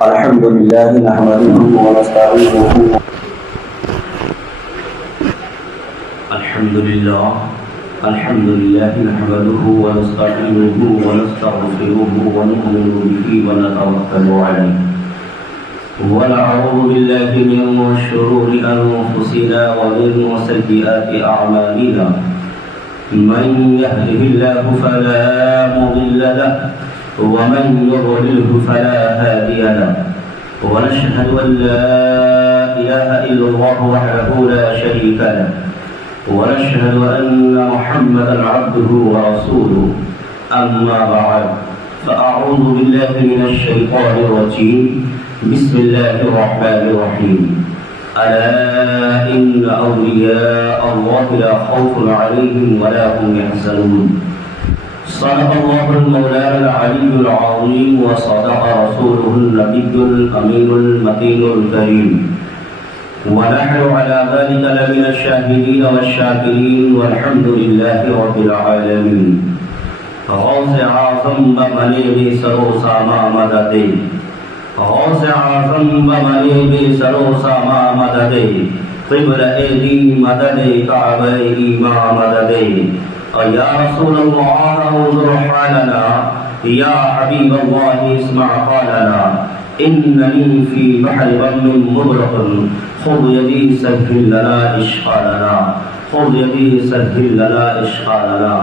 الحمد لله نحمده ونستعينه الحمد لله نحمده ونستعينه ونستغفره ونؤمن به ونتوكل عليه ونعوذ بالله من شرور أنفسنا ومن سيئات أعمالنا من يهده الله فلا مضل له ومن يضلله فلا هادي له ونشهد أن لا إله إلا الله وحده لا شريك له ونشهد أن محمدا عبده ورسوله أما بعد فأعوذ بالله من الشيطان الرجيم بسم الله الرحمن الرحيم ألا إن أولياء الله لا خوف عليهم ولا هم يحزنون صدق الله المولانا العلي العظيم وصدق رسوله النبي الأمين المتين الكريم ونحن على ذلك لمن الشاهدين والشاكرين والحمد لله رب العالمين غوث اعظم بمنی بھی سرو ساما مددے غوث اعظم بمنی بھی سرو ساما مددے قبل ایدی مددے کعبہ ایمان مددے یا رسول اللہ انظر حالنا یا حبیب اللہ اسمع قالنا اننی فی بحر غم مغرق خذ یدی سهل لنا اشغالنا خذ یدی سهل لنا اشغالنا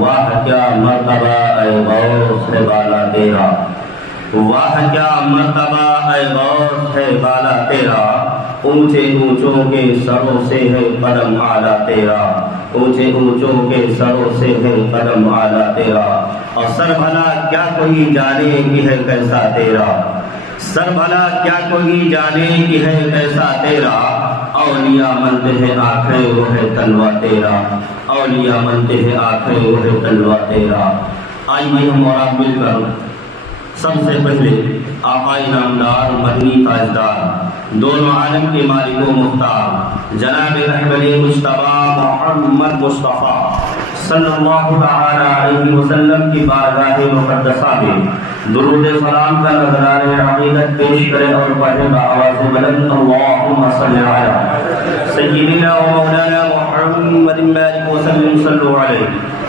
واہ کیا مرتبہ اے غوث ہے بالا تیرا واہ کیا مرتبہ اے غوث ہے بالا تیرا اونچے اونچوں کے سروں سے ہے قدم اعلیٰ تیرا اونچے اونچوں کے سروں سے ہے قدم اعلیٰ تیرا اور سر بھلا کیا کوئی جانے کہ ہے کیسا تیرا سر بھلا کیا کوئی جانے کہ ہے کیسا تیرا اولیاء منتے ہیں آنکھیں وہ ہے تلوہ تیرا اولیاء منتے ہیں آنکھیں وہ ہے تلوہ تیرا آئیے ہم اور آپ مل کر سب سے پہلے آقا نامدار مدنی تاجدار دونوں عالم کے مالک و مختار جناب رحمت مجتبی محمد مصطفیٰ صلی اللہ تعالی علیہ وسلم کی بارگاہ مقدسہ میں درود سلام کا نذرانہ عقیدت پیش کرے اور پڑھے بآواز بلند اللہم صلی علی سیدنا و مولانا محمد مالک وسلم صلو علیہ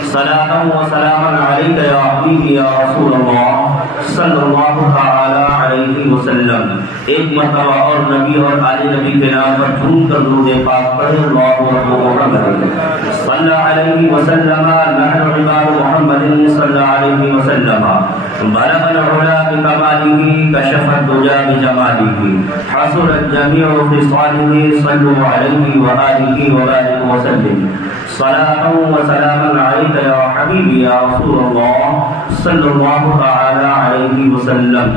صلاة و سلاما علیک یا حبیبی یا رسول اللہ صلی اللہ تعالی علیہ وسلم ایک مرتبہ اور نبی اور آل نبی کے نام پر جھوم کر درود پاک پڑھے اللہ محمد صلی علیہ وسلم نحن عباد محمد صلی علیہ وسلم بلغ العلا بکمالہ کشف الدجى بجمالہ حصل الجمیع خصالہ صلوا علیہ وآلہ وبارک وسلم صلاة و سلاما علیک یا حبیبی یا رسول اللہ صلی اللہ تعالی علیہ وسلم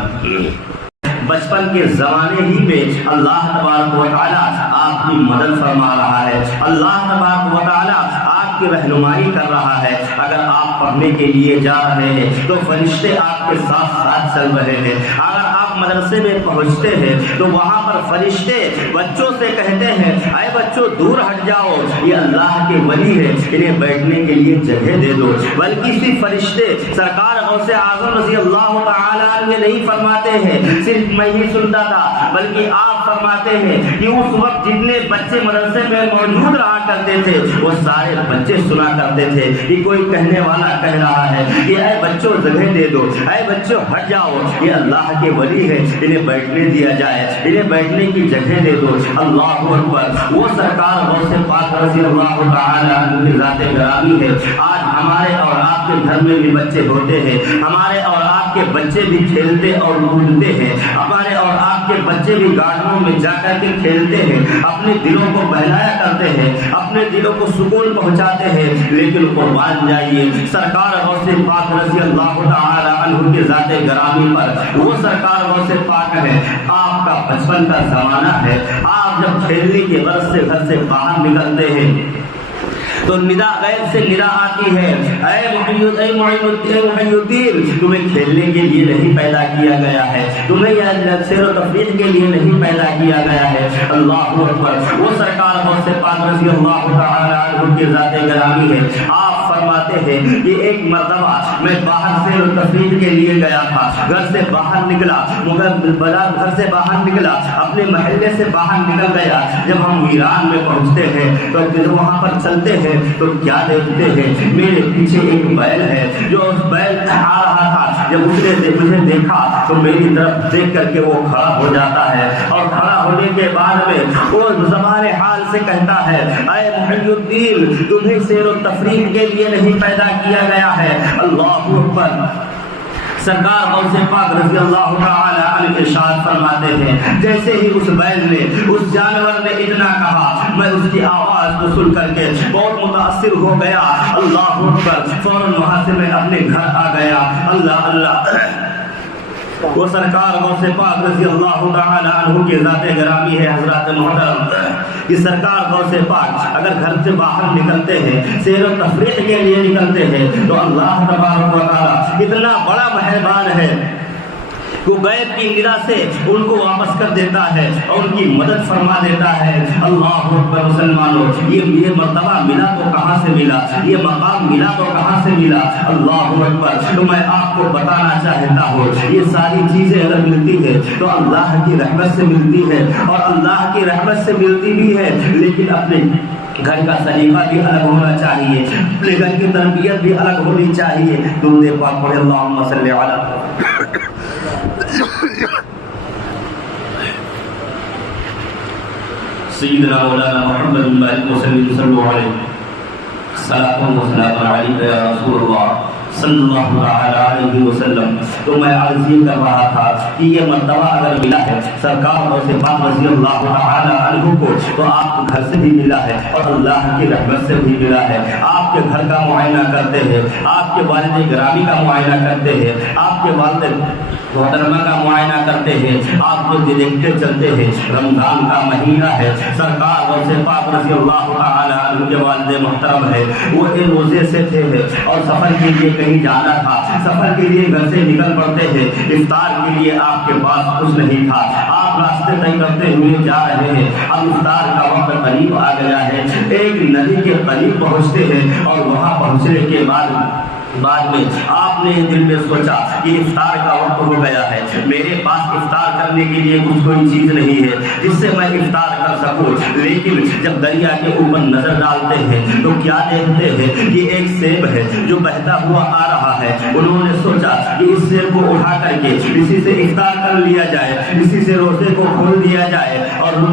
بچپن کے زمانے ہی پہ اللہ تبارک و تعالی آپ کی مدد فرما رہا ہے اللہ تبارک و تعالی آپ کی رہنمائی کر رہا ہے اگر آپ پڑھنے کے لیے جا رہے ہیں تو فرشتے آپ کے ساتھ ساتھ چل رہے ہیں اگر آپ مدرسے میں پہنچتے ہیں تو وہاں پر فرشتے بچوں سے کہتے ہیں اے بچوں دور ہٹ جاؤ یہ اللہ کے ولی ہے انہیں بیٹھنے کے لیے جگہ دے دو بلکہ صرف فرشتے سرکار غوث اعظم رضی اللہ تعالی عنہ نہیں فرماتے ہیں صرف میں ہی سنتا تھا بلکہ آپ فرماتے ہیں کہ اس وقت جتنے بچے مدرسے میں موجود رہا کرتے تھے وہ سارے بچے سنا کرتے تھے کہ کوئی کہنے والا کہہ رہا ہے کہ اے بچوں جگہ دے دو اے بچوں ہٹ جاؤ یہ اللہ کے ولی ہے انہیں بیٹھنے دیا جائے انہیں بیٹھنے کی جگہ دے دو اللہ اکبر وہ سرکار غوث پاک رضی اللہ تعالی عنہ کی ذات گرامی ہے آج ہمارے اور آپ کے گھر میں بھی بچے ہوتے ہیں ہمارے اور آپ کے بچے بھی کھیلتے اور کودتے ہیں ہمارے اور آپ کے بچے بھی گارڈنوں میں جا کر کے کھیلتے ہیں اپنے دلوں کو بہلایا کرتے ہیں اپنے دلوں کو سکون پہنچاتے ہیں لیکن قربان جائیے سرکار غوث پاک رضی اللہ تعالی عنہ کے ذات گرامی پر وہ سرکار غوث پاک ہے آپ کا بچپن کا زمانہ ہے آپ جب کھیلنے کے غرض سے گھر سے باہر نکلتے ہیں تو ندا غیب سے ندا آتی ہے، اے محی الدین، تمہیں کھیلنے کے لیے نہیں پیدا کیا گیا ہے، تمہیں یہ سیر و تفریح کے لیے نہیں پیدا کیا گیا ہے۔ اللہ اکبر۔ وہ سرکار غوث پاک رضی اللہ تعالی عنہ کی ذات گرامی ہے، آپ فرماتے ہیں کہ ایک مرتبہ میں باہر سے تفریح کے لیے گیا تھا، گھر سے باہر نکلا، گھر سے باہر نکلا، اپنے محلے سے باہر نکل گیا۔ جب ہم ایران میں پہنچتے ہیں تو وہاں پر چلتے ہیں تو کیا دیکھتے ہیں، میرے پیچھے ایک بیل ہے، جو اس بیل آ رہا تھا، جب اس نے مجھے دیکھا تو میری طرف دیکھ کر کے وہ کھڑا ہو جاتا ہے، اور کھڑا ہونے کے بعد میں وہ زبان حال سے کہتا ہے، اے محی الدین، تمہیں سیر و تفریح کے لیے نہیں پیدا کیا گیا ہے۔ اللہ اکبر۔ سرکار غوث پاک رضی اللہ تعالی عنہ ارشاد فرماتے ہیں، جیسے ہی اس بیل نے، اس جانور نے اتنا کہا، میں اس کی آواز کو سن کر کے بہت متاثر ہو گیا۔ اللہ اکبر۔ فوراً وہاں سے میں اپنے گھر آ گیا۔ اللہ اللہ۔ وہ سرکار غوث پاک رضی اللہ تعالی عنہ کی ذات گرامی ہے۔ حضرات محترم، یہ سرکار غوث پاک اگر گھر سے باہر نکلتے ہیں، سیر و تفریح کے لیے نکلتے ہیں، تو اللہ تبارک و تعالی اتنا بڑا مہربان ہے، وہ غیب کی ندا سے ان کو واپس کر دیتا ہے اور ان کی مدد فرما دیتا ہے۔ اللہ اکبر۔ مسلمانوں، یہ مرتبہ ملا تو کہاں سے ملا، یہ مقام ملا تو کہاں سے ملا۔ اللہ اکبر۔ تو میں آپ کو بتانا چاہتا ہوں، یہ ساری چیزیں اگر ملتی ہے تو اللہ کی رحمت سے ملتی ہے، اور اللہ کی رحمت سے ملتی بھی ہے، لیکن اپنے گھر کا سلیقہ بھی الگ ہونا چاہیے، اپنے گھر کی تربیت بھی الگ ہونی چاہیے۔ درود پاک پڑھیں، اللہم صلی علی سیدنا مولانا محمد بارک وسلم صلی اللہ علیہ السلام و سلام علیک یا رسول اللہ صلی اللہ علیہ وسلم۔ تو میں عرض یہ کر رہا تھا کہ یہ مرتبہ اگر ملا ہے سرکار غوث پاک رضی اللہ تعالی عنہ کو، تو آپ کو گھر سے بھی ملا ہے اور اللہ کی رحمت سے بھی ملا ہے۔ آپ کے گھر کا معائنہ کرتے ہیں، آپ کے والد گرامی کا معائنہ کرتے ہیں، آپ کے والد محترمہ کا معائنہ کرتے ہیں، آپ کو دیکھتے چلتے ہیں۔ رمضان کا مہینہ ہے، سرکار غوث پاک رضی اللہ تعالی عنہ کے والد محترم ہے، وہ ان روزے سے تھے اور سفر کے لیے کہیں جانا تھا، سفر کے لیے گھر سے نکل پڑتے ہیں، افطار کے لیے آپ کے پاس کچھ نہیں تھا، آپ راستے طے کرتے ہوئے جا رہے ہیں، اب افطار کا وقت قریب آ گیا ہے، ایک ندی کے قریب پہنچتے ہیں، اور وہاں پہنچنے کے بعد میں آپ نے دل میں سوچا کہ افطار کا وقت ہو گیا ہے، میرے پاس افطار کرنے کے لیے کچھ کوئی چیز نہیں ہے جس سے میں افطار کر سکوں، لیکن جب دریا کے اوپر نظر ڈالتے ہیں تو کیا دیکھتے ہیں کہ ایک سیب ہے جو بہتا ہوا آ رہا ہے۔ انہوں نے سوچا کہ اس سیب کو اٹھا کر کے اسی سے افطار کر لیا جائے، اسی سے روزے کو کھول دیا جائے، اور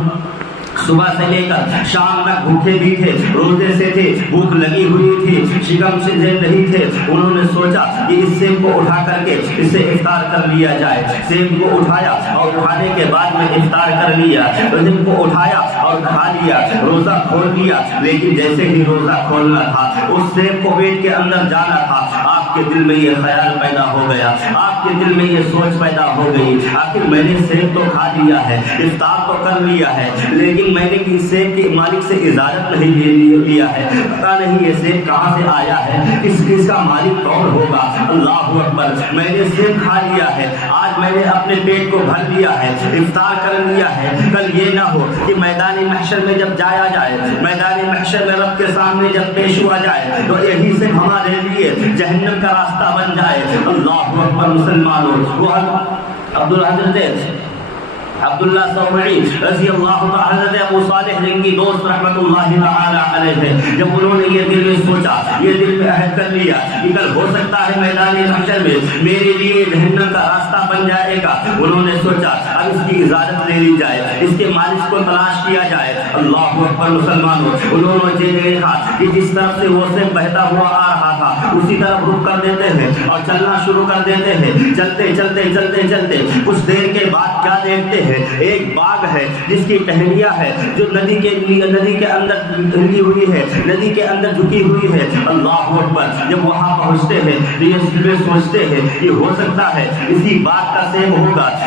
صبح سے لے کر شام تک بھوکے بھی تھے، روزے سے تھے، بھوک لگی ہوئی تھی، شکم سے نہیں تھے۔ انہوں نے سوچا کہ اس سیب کو اٹھا کر کے اس سے افطار کر لیا جائے۔ سیب کو اٹھایا اور اٹھانے کے بعد میں افطار کر لیا، سیب کو اٹھایا اور کھا لیا، روزہ کھول لیا، لیکن جیسے ہی روزہ کھولنا تھا، اس سیب کو پیٹ کے اندر جانا تھا، آپ کے دل میں یہ خیال پیدا ہو گیا، آپ کے دل میں یہ سوچ پیدا ہو گئی، آخر میں نے سیب تو کھا لیا ہے، افطار تو کر لیا ہے، لیکن میں نے اس سیب کے مالک سے اجازت نہیں لیا ہے، پتہ نہیں یہ سیب کہاں سے آیا ہے، اس کا مالک کون ہوگا۔ اللہ اکبر۔ میں نے سیب کھا لیا ہے، آج میں نے اپنے پیٹ کو بھر لیا ہے، افطار کر لیا ہے، کل یہ نہ ہو کہ میدان محشر میں جب جایا جائے، میدان محشر میں رب کے سامنے جب پیش ہوا جائے تو یہی سے ہمارے لیے جہنم کا راستہ بن جائے۔ اللہ اکبر۔ مسلمانوں، وہ عبداللہ صومعی رضی اللہ تعالی عنہ، ابو صالح رنگی دوست رحمت اللہ تعالی علیہ، جب انہوں نے یہ دل میں سوچا، یہ دل میں عہد کر لیا کہ کل ہو سکتا ہے میدان محشر میں میرے لیے جہنم کا راستہ بن جائے گا، انہوں نے سوچا اب اس کی اجازت لے لی جائے، اس کے مالک کو تلاش کیا جائے۔ اللہ اکبر۔ مسلمانوں، انہوں نے یہ دیکھا کہ جس طرف سے وہ سے بہتا ہوا آ رہا تھا اسی طرف رک کر دیتے ہیں اور چلنا شروع کر دیتے ہیں، چلتے چلتے چلتے چلتے کچھ دیر کے بعد کیا دیکھتے ہیں، ایک باغ ہے جس کی ٹہنیاں ہے جو ندی کے اندر ڈھلی ہوئی ہے، ندی کے اندر جھکی ہوئی ہے۔ اللہ اکبر۔ جب وہاں پہنچتے ہیں تو یہ سوچتے ہیں کہ ہو سکتا ہے اسی باغ کا سیب ہوگا،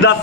10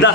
10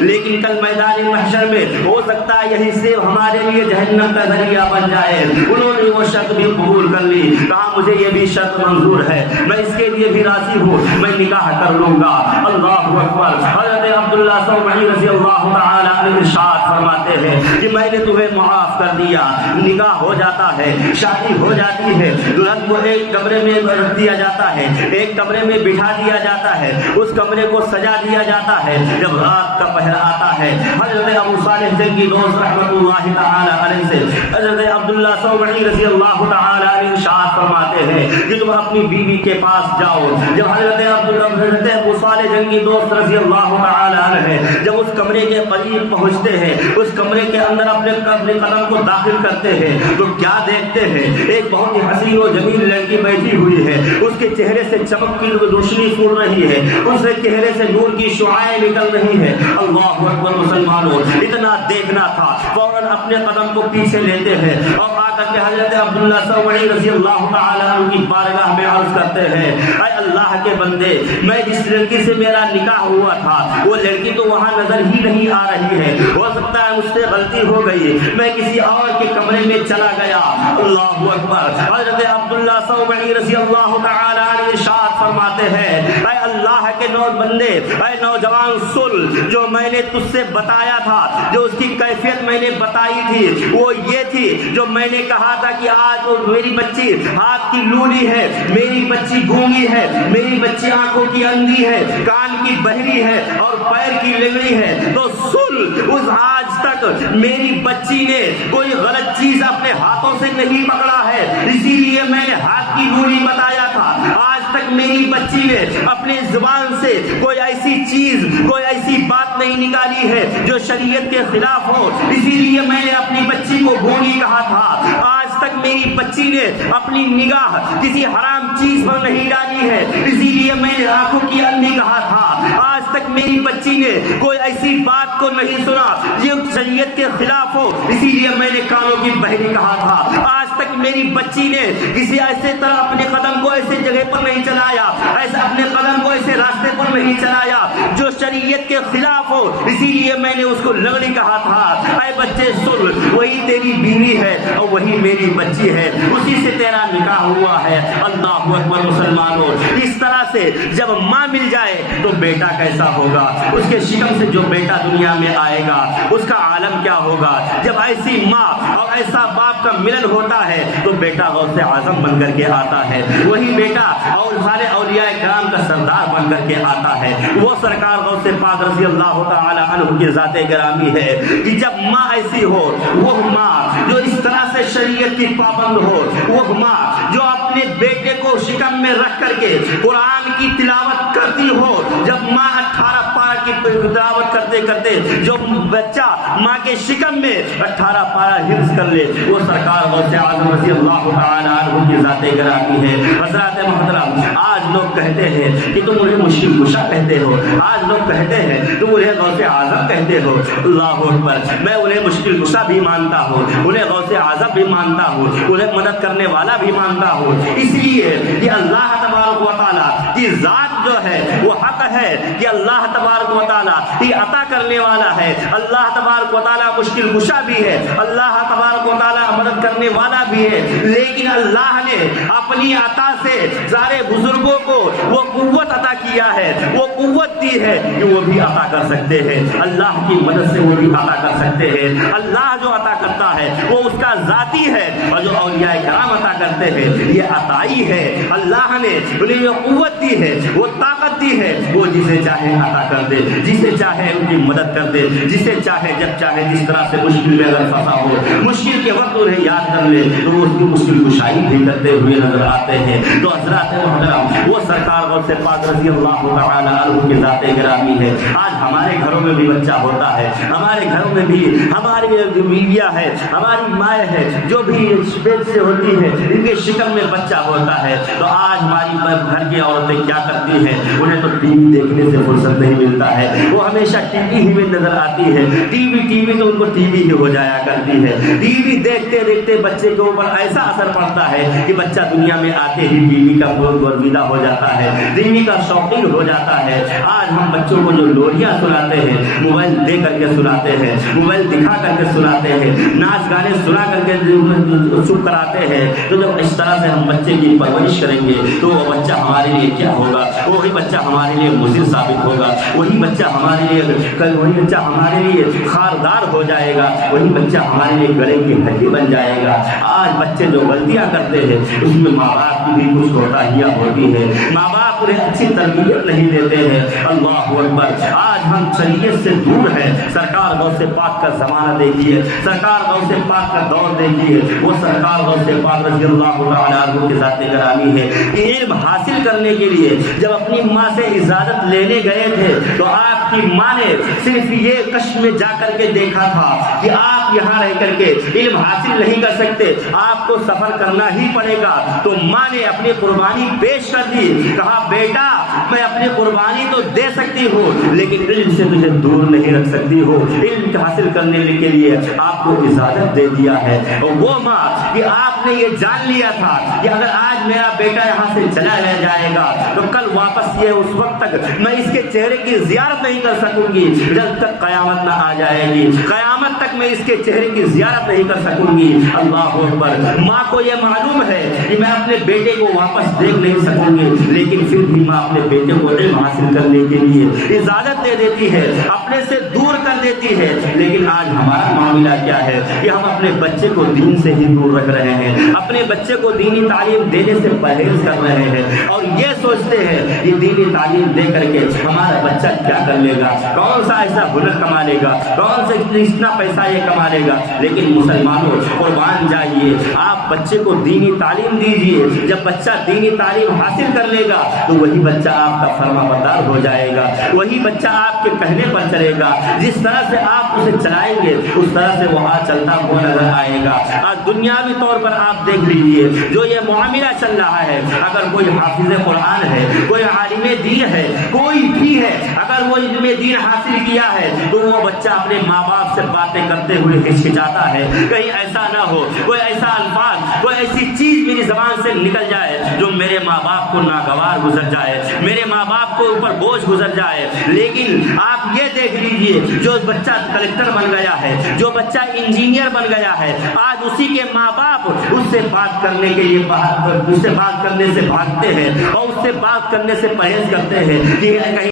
لیکن کل میدان محشر میں ہو سکتا ہے یہی سے ہمارے لیے جہنم کا ذریعہ بن جائے۔ انہوں نے وہ شرط بھی قبول کر لی، کہا مجھے یہ بھی شرط منظور ہے، میں اس کے لیے بھی راضی ہوں، میں نکاح کر لوں گا۔ اللہ اکبر۔ حضرت عبداللہ صومعی رضی اللہ تعالی عنہ ارشاد فرماتے ہیں کہ میں نے تمہیں معاف کر دیا، نکاح ہو جاتا ہے، شادی ہو جاتی ہے، دلہن کو ایک کمرے میں رکھ دیا جاتا ہے، ایک کمرے میں بٹھا دیا جاتا ہے، اس کمرے کو سجا دیا جاتا ہے۔ جب رات کا پہر آتا ہے، حضرت ابو صالح جنگی دوست رحمۃ اللہ تعالی علیہ سے حضرت عبداللہ صومعی رضی اللہ تعالی عنہ ارشاد فرماتے ہیں کہ تم اپنی بیوی کے پاس جاؤ۔ جب حضرت ابو صالح جنگی دوست رضی اللہ تعالی عنہ جب اس کمرے کے قریب پہنچتے ہیں، اس کمرے کے اندر اپنے قدم کو داخل کرتے ہیں تو کیا دیکھتے ہیں؟ ایک بہت ہی حسین و جمیل لڑکی بیٹھی ہوئی ہے، اس کے چہرے سے چمک کی روشنی پھوٹ رہی ہے، اس کے چہرے سے نور کی شعاعیں نکل رہی ہے۔ اللہ اکبر مسلمانوں، اتنا دیکھنا تھا، فوراً اپنے قدم کو پیچھے لیتے ہیں اور آ کر کے حضرت عبداللہ صومعی رضی اللہ تعالی عنہ کی بارگاہ میں عرض کرتے ہیں، اے اللہ کے بندے، میں جس لڑکی سے میرا نکاح ہوا تھا وہ لڑکی تو وہاں نظر ہی نہیں آ رہی ہے، ہو سکتا ہے مجھ سے غلطی ہو گئی، میں کسی اور کے کمرے میں چلا گیا۔ اللہ اکبر۔ حضرت عبداللہ صومعی رضی اللہ تعالی عنہ ارشاد فرماتے ہیں، اے اللہ کے بندے، اے نوجوان سن، جو میں نے تجھ سے بتایا تھا، جو اس کی کیفیت میں نے بتائی تھی وہ یہ تھی، جو میں نے کہا تھا کہ آج میری بچی ہاتھ کی لولی ہے، میری بچی گونگی ہے، میری بچی آنکھوں کی اندھی ہے، کان کی بہری ہے اور پیر کی لنگڑی ہے، تو سن، اس آج تک میری بچی نے کوئی غلط چیز اپنے ہاتھوں سے نہیں پکڑا ہے، اسی لیے میں نے ہاتھ کی لولی بتایا تھا۔ آج تک میری بچی نے اپنے زبان سے کوئی ایسی چیز، کوئی ایسی بات نہیں نکالی ہے جو شریعت کے خلاف ہو، اسی لیے میں نے اپنی بچی کو گونگی کہا تھا۔ آج تک میری بچی نے اپنی نگاہ کسی حرام چیز پر نہیں ڈالی ہے، اسی لیے میں نے آنکھوں کی اندھی کہا تھا۔ آج تک میری بچی نے کوئی ایسی بات کو نہیں سنا جو شریعت کے خلاف ہو، اسی لیے میں نے کانوں کی بہری کہا تھا۔ آج تک میری بچی نے کسی ایسے طرح اپنے قدم کو ایسے جگہ پر نہیں چلایا، ایسے اپنے قدم کو ایسے راستے پر نہیں چلایا جو شریعت کے خلاف ہو، اسی لیے میں نے اس کو لنگڑی کہا تھا۔ اے بچے سن، وہی تیری بیوی ہے اور وہی میری بچی ہے، اسی سے تیرا نکاح ہوا ہے۔ اللہ اکبر مسلمانوں، اس طرح سے جب ماں مل جائے تو بیٹا کیسا ہوگا، اس کے شکم سے جو بیٹا دنیا میں آئے گا اس کا عالم کیا ہوگا۔ جب ایسی ماں اور ایسا باپ کا ملن ہوتا ہے تو بیٹا غوث اعظم بن کر کے آتا ہے، وہی بیٹا اور سارے اولیاء کرام کا سردار بن کر کے آتا ہے۔ وہ سرکار غوث پاک رضی اللہ تعالی عنہ کی ذات گرامی ہے کہ جب ماں ایسی ہو، وہ ماں جو اس طرح سے شریعت کی پابند ہو، وہ ماں جو اپنے بیٹے کو شکم میں رکھ کر کے قرآن کی تلاوت کرتی ہو، جب ماں 18 پارہ کی تلاوت کرتے کرتے جو بچہ ماں کے شکم میں 18 پارہ حفظ کر لے، وہ سرکار غوث اعظم رضی اللہ تعالی عنہ کی ذات گرامی ہے۔ حضرات محترم، آج لوگ کہتے ہیں کہ تم انہیں مشکل کشا کہتے ہو، آج لوگ کہتے ہیں تم انہیں غوث اعظم کہتے ہو۔ اللہ اکبر، میں انہیں مشکل کشا بھی مانتا ہوں، انہیں غوث اعظم بھی مانتا ہوں، انہیں مدد کرنے والا بھی مانتا ہوں، اس لیے کہ اللہ تبارک و تعالیٰ کی ذات جو ہے وہ حق ہے کہ اللہ تبارک و تعالیٰ کی عطا کرنے والا ہے، اللہ تبارک و تعالیٰ مشکل کشا بھی ہے، اللہ تبارک و تعالیٰ مدد کرنے والا بھی ہے، لیکن اللہ نے اپنی عطا سے سارے بزرگوں کو وہ قوت عطا کیا ہے، وہ قوت دی ہے کہ وہ بھی عطا کر سکتے ہیں، اللہ کی مدد سے وہ بھی عطا کر سکتے ہیں۔ اللہ جو عطا کرتا ہے وہ اس کا ذاتی ہے، اور جو اولیاء کرام عطا کرتے ہیں یہ عطائی ہے۔ اللہ نے انہیں جو قوت دی ہے، وہ طاقت دی ہے، وہ جسے چاہے عطا کر دے، جسے چاہے ان کی مدد کر دے، جسے چاہے جب چاہے جس طرح سے مشکل میں اگر پھنسا ہو، مشکل کے وقت انہیں یاد کر لے تو وہ اس کی مشکل کشائی بھی کرتے ہوئے نظر آتے ہیں۔ تو حضرات محترم، وہ سرکار غوث پاک رضی اللہ تعالی عنہ کی ذات گرامی ہے۔ آج ہمارے گھروں میں بھی بچہ ہوتا ہے، ہمارے گھروں میں بھی ہماری جو بیویاں ہے، ہماری مائیں ہیں، جو بھی پیٹ سے ہوتی ہے، ان کے شکم میں بچہ ہوتا ہے، تو آج ہماری گھر کی عورتیں کیا کرتی ہیں؟ انہیں تو ٹی وی دیکھنے سے فرصت نہیں ملتا ہے، وہ ہمیشہ ٹی وی ہی میں نظر آتی ہے، ٹی وی تو ان کو ٹی وی ہی ہو جایا کرتی ہے۔ ٹی وی دیکھتے دیکھتے بچے کے اوپر ایسا اثر پڑتا ہے کہ بچہ دنیا میں آتے ہی ٹی وی کا گرویدہ ہو جاتا ہے، ٹی وی کا شوقین ہو جاتا ہے۔ آج ہم بچوں کو جو لوریاں سناتے ہیں، موبائل دے کر کے سناتے ہیں، موبائل دکھا کر کے سناتے ہیں، ناچ گانے سنا کر کے چپ کراتے ہیں، تو جب اس طرح سے ہم بچے کی پرورش کریں گے تو وہ بچہ ہمارے لیے کیا ہوگا؟ وہی بچہ ہمارے لیے مضر ثابت ہوگا، وہی بچہ ہمارے لیے خاردار ہو جائے گا، وہی بچہ ہمارے لیے گلے کی ہڈی بن جائے گا۔ آج بچے جو غلطیاں کرتے ہیں اس میں ماں باپ کی بھی کچھ کوتاہیاں ہوتی ہے، ماں باپ انہیں اچھی تربیت نہیں دیتے ہیں۔ اللہ اکبر، آج ہم شریعت سے دور ہیں۔ سرکار غوث پاک کا زمانہ دیکھیے، سرکار غوث پاک کا دور دیکھیے، وہ سرکار غوث پاک رضی اللہ تعالیٰ عنہ کی ذات گرامی ہے کہ علم حاصل کرنے کے لیے جب اپنی ماں سے اجازت لینے گئے تھے تو آپ کی ماں نے صرف یہ کشف میں جا کر کے دیکھا تھا کہ آپ یہاں رہ کر کے علم حاصل نہیں کر سکتے، آپ کو سفر کرنا ہی پڑے گا۔ تو ماں نے اپنی قربانی پیش کر دی، کہا بیٹا میں اپنی قربانی تو دے سکتی ہوں لیکن علم سے تجھے دور نہیں رکھ سکتی ہو، علم حاصل کرنے کے لیے آپ کو اجازت دے دیا ہے۔ اور وہ ماں کہ آپ نے یہ جان لیا تھا کہ اگر آج میرا بیٹا یہاں سے چلا جائے گا تو کل واپس یہ اس وقت تک میں اس کے چہرے کی زیارت نہیں کر سکوں گی جب تک قیامت نہ آ جائے گی، قیامت تک میں اس کے چہرے کی زیارت نہیں کر سکوں گی۔ اللہ اکبر، ماں کو یہ معلوم ہے کہ میں اپنے بیٹے کو واپس دیکھ نہیں سکوں گی، لیکن پھر بھی ماں اپنے بیٹے کو علم حاصل کرنے کے لیے اجازت دے دیتی ہے، اپنے سے دور کر دیتی ہے۔ لیکن آج ہمارا معاملہ کیا ہے کہ ہم اپنے بچے کو دین سے ہی دور رکھ رہے ہیں، اپنے بچے کو دینی تعلیم دینے سے پرہیز کر رہے ہیں اور یہ سوچتے ہیں کہ دینی تعلیم دے کر کے ہمارا بچہ کیا کر لے گا، کون سا ایسا ہنر کما لے گا، کون سے اتنا پیسہ یہ کما لے گا۔ لیکن مسلمانوں قربان جائیے، آپ بچے کو دینی تعلیم دیجیے، جب بچہ دینی تعلیم حاصل کر لے گا تو وہی بچہ آپ کا فرما بردار ہو جائے گا، وہی بچہ آپ کے کہنے پر چلے گا، جس طرح سے آپ اسے چلائیں گے اس طرح سے وہ چلتا ہوا نظر آئے گا۔ آج دنیاوی طور پر آپ دیکھ لیجیے جو یہ معاملہ چل رہا ہے، اگر کوئی حافظ قرآن ہے، کوئی عالم دین ہے، کوئی بھی ہے، اگر وہ علم دین حاصل کیا ہے تو وہ بچہ اپنے ماں باپ سے باتیں کرتے ہوئے ہچکچاتا ہے، کہیں ایسا نہ ہو کوئی ایسا الفاظ، کوئی ایسی چیز میری زبان سے نکل جائے جو میرے ماں باپ کو ناگوار گزر جائے، میرے ماں باپ کو اوپر بوجھ گزر جائے۔ لیکن آپ یہ دیکھ لیجئے جو بچہ کلکٹر بن گیا ہے، جو بچہ انجینئر بن گیا ہے، آج اسی کے ماں باپ اس سے بات کرنے کے لیے اس سے بات کرنے سے بھاگتے ہیں اور اس سے بات کرنے سے پرہیز کرتے ہیں کہ کہیں